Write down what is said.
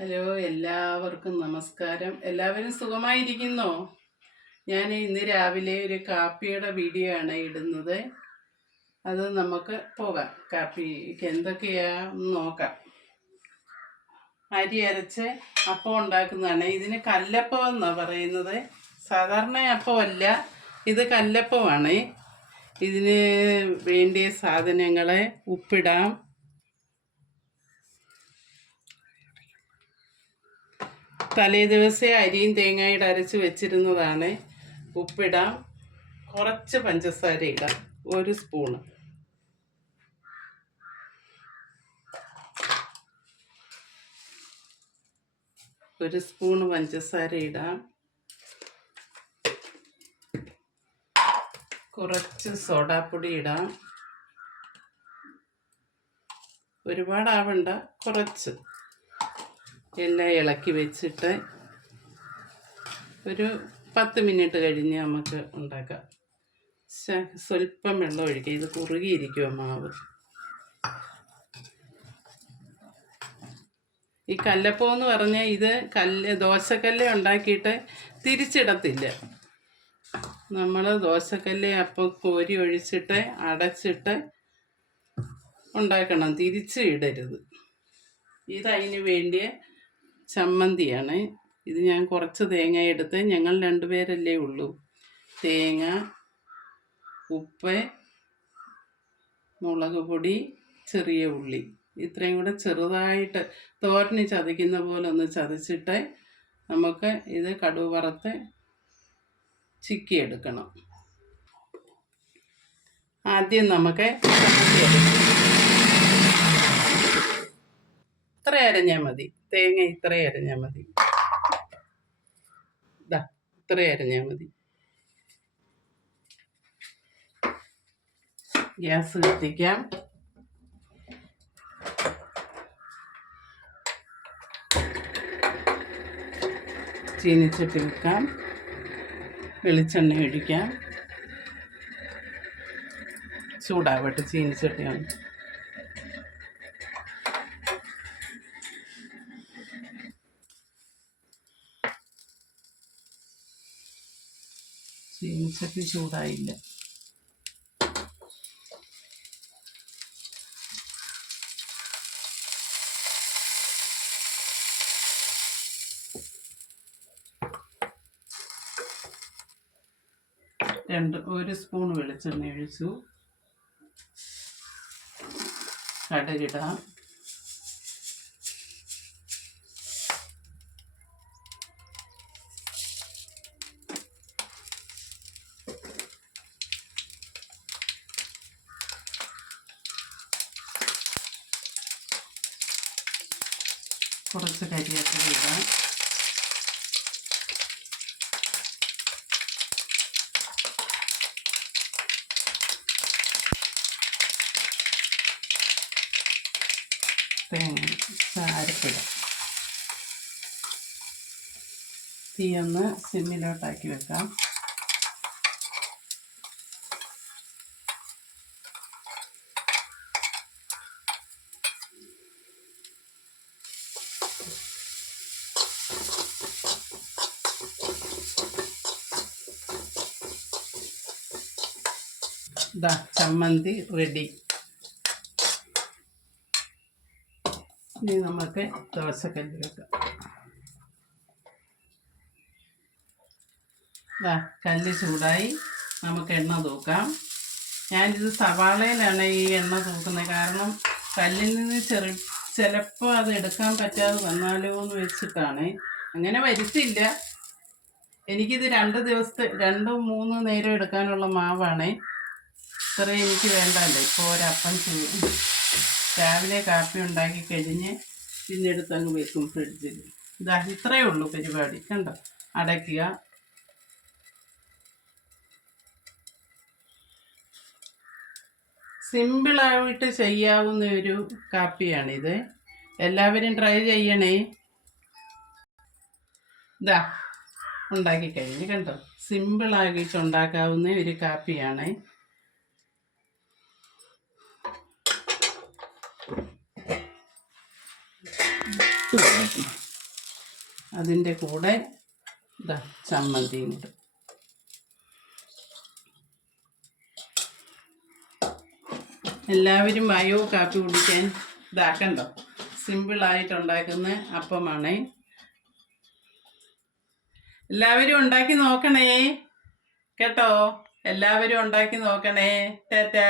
Hello, എല്ലാവർക്കും നമസ്കാരം. എല്ലാവരും സുഖമായിരിക്കുന്നോ? ഞാൻ ഇന്ന് രാവിലെ ഒരു കാപ്പിയുടെ വീഡിയോ ആണ് ഇടുന്നത്. അത് നമുക്ക് പോകാം. കാപ്പിക്ക് എന്തൊക്കെയാന്ന് നോക്കാം. അരി അരച്ച് അപ്പം ഉണ്ടാക്കുന്നതാണ്. ഇതിന് കല്ലപ്പം എന്നാണ് പറയുന്നത്. സാധാരണ അപ്പമല്ല, ഇത് കല്ലപ്പമാണ്. ഇതിന് വേണ്ടിയ സാധനങ്ങൾ: ഉപ്പിടാം, തലേ ദിവസം അരിയും തേങ്ങയുടെ അരച്ച് വെച്ചിരുന്നതാണ്. ഉപ്പിടാം, കുറച്ച് പഞ്ചസാര ഇടാം, 1 സ്പൂണ്. ഒരു സ്പൂണ് പഞ്ചസാര ഇടാം. കുറച്ച് സോഡാപ്പൊടി ഇടാം. ഒരുപാടാവണ്ട, കുറച്ച്. എല്ലാം ഇളക്കി വെച്ചിട്ട് ഒരു 10 മിനിറ്റ് കഴിഞ്ഞ് നമുക്ക് ഉണ്ടാക്കാം. സ്വല്പം വെള്ളം ഒഴിക്കുക. ഇത് കുറുകിയിരിക്കുമോ മാവ്. ഈ കല്ലപ്പം എന്ന് പറഞ്ഞാൽ ഇത് ദോശക്കല്ല് ഉണ്ടാക്കിയിട്ട് തിരിച്ചിടത്തില്ല. നമ്മൾ ദോശക്കല്ല് അപ്പം കോരി ഒഴിച്ചിട്ട് അടച്ചിട്ട് ഉണ്ടാക്കണം, തിരിച്ച് ഇടരുത്. ഇതതിന് വേണ്ടിയ ചമ്മന്തിയാണ്. ഇത് ഞാൻ കുറച്ച് തേങ്ങ എടുത്ത്, ഞങ്ങൾ 2 പേരല്ലേ ഉള്ളൂ. തേങ്ങ, ഉപ്പ്, മുളക് പൊടി, ചെറിയ ഉള്ളി, ഇത്രയും കൂടെ ചെറുതായിട്ട് തോരന് ചതയ്ക്കുന്ന പോലെ ഒന്ന് ചതച്ചിട്ട് നമുക്ക് ഇത് കടുക് വറുത്ത് ചിക്കിയെടുക്കണം. ആദ്യം നമുക്ക് ഇത്ര അരഞ്ഞാൽ മതി. തേങ്ങ ഇത്ര അരഞ്ഞാൽ മതി. ഇത്ര അരഞ്ഞാൽ മതി. ഗ്യാസ് കത്തിക്കാം. ചീനിച്ചട്ടി വെക്കാം. വെളിച്ചെണ്ണ ഒഴിക്കാം. ചൂടാവട്ടെ ചീനിച്ചട്ടിയാണ്. ചീനിച്ചട്ടി ചൂടായില്ല. ഒരു സ്പൂൺ വെളിച്ചെണ്ണ ഒഴിച്ചു. കടുകിടാം. കുറച്ച് കരിവേപ്പില ഇടാം. തേങ്ങ അരപ്പിടാം. തീയൊന്ന് സിമ്മിലോട്ടാക്കി വെക്കാം. ചമ്മന്തി റെഡി. ഇനി നമുക്ക് ദോശക്കല്ല് വെക്കാം. കല്ല് ചൂടായി. നമുക്ക് എണ്ണ തൂക്കാം. ഞാനിത് സവാളയിലാണ് ഈ എണ്ണ തൂക്കുന്നത്. കാരണം കല്ലിൽ നിന്ന് ചിലപ്പോൾ അത് എടുക്കാൻ പറ്റാതെ വന്നാലോ എന്ന് വെച്ചിട്ടാണ്. അങ്ങനെ വരുത്തില്ല. എനിക്കിത് 2-3 നേരം എടുക്കാനുള്ള മാവാണ്. ഇത്ര എനിക്ക് വേണ്ടല്ലോ. ഇപ്പോൾ ഒരപ്പം രാവിലെ കാപ്പി ഉണ്ടാക്കി കഴിഞ്ഞ് പിന്നെടുത്ത് അങ്ങ് വെക്കും ഫ്രിഡ്ജിൽ. ഇത്രയേ ഉള്ളൂ പരിപാടി. കണ്ടോ? അടയ്ക്കുക. സിമ്പിളായിട്ട് ചെയ്യാവുന്ന ഒരു കാപ്പിയാണിത്. എല്ലാവരും ട്രൈ ചെയ്യണേ. ഉണ്ടാക്കി കഴിഞ്ഞ് കണ്ടോ? സിമ്പിളാക്കിയിട്ട് ഉണ്ടാക്കാവുന്ന ഒരു കാപ്പിയാണ്. അതിൻ്റെ കൂടെ ഇതാ ചമ്മന്തിയും കൂടെ. എല്ലാവരും വായോ കാപ്പി കുടിക്കാൻ. ഇതാക്കണ്ടോ, സിമ്പിളായിട്ട് ഉണ്ടാക്കുന്ന അപ്പമാണേ. എല്ലാവരും ഉണ്ടാക്കി നോക്കണേ കേട്ടോ. എല്ലാവരും ഉണ്ടാക്കി നോക്കണേ. ടാറ്റാ.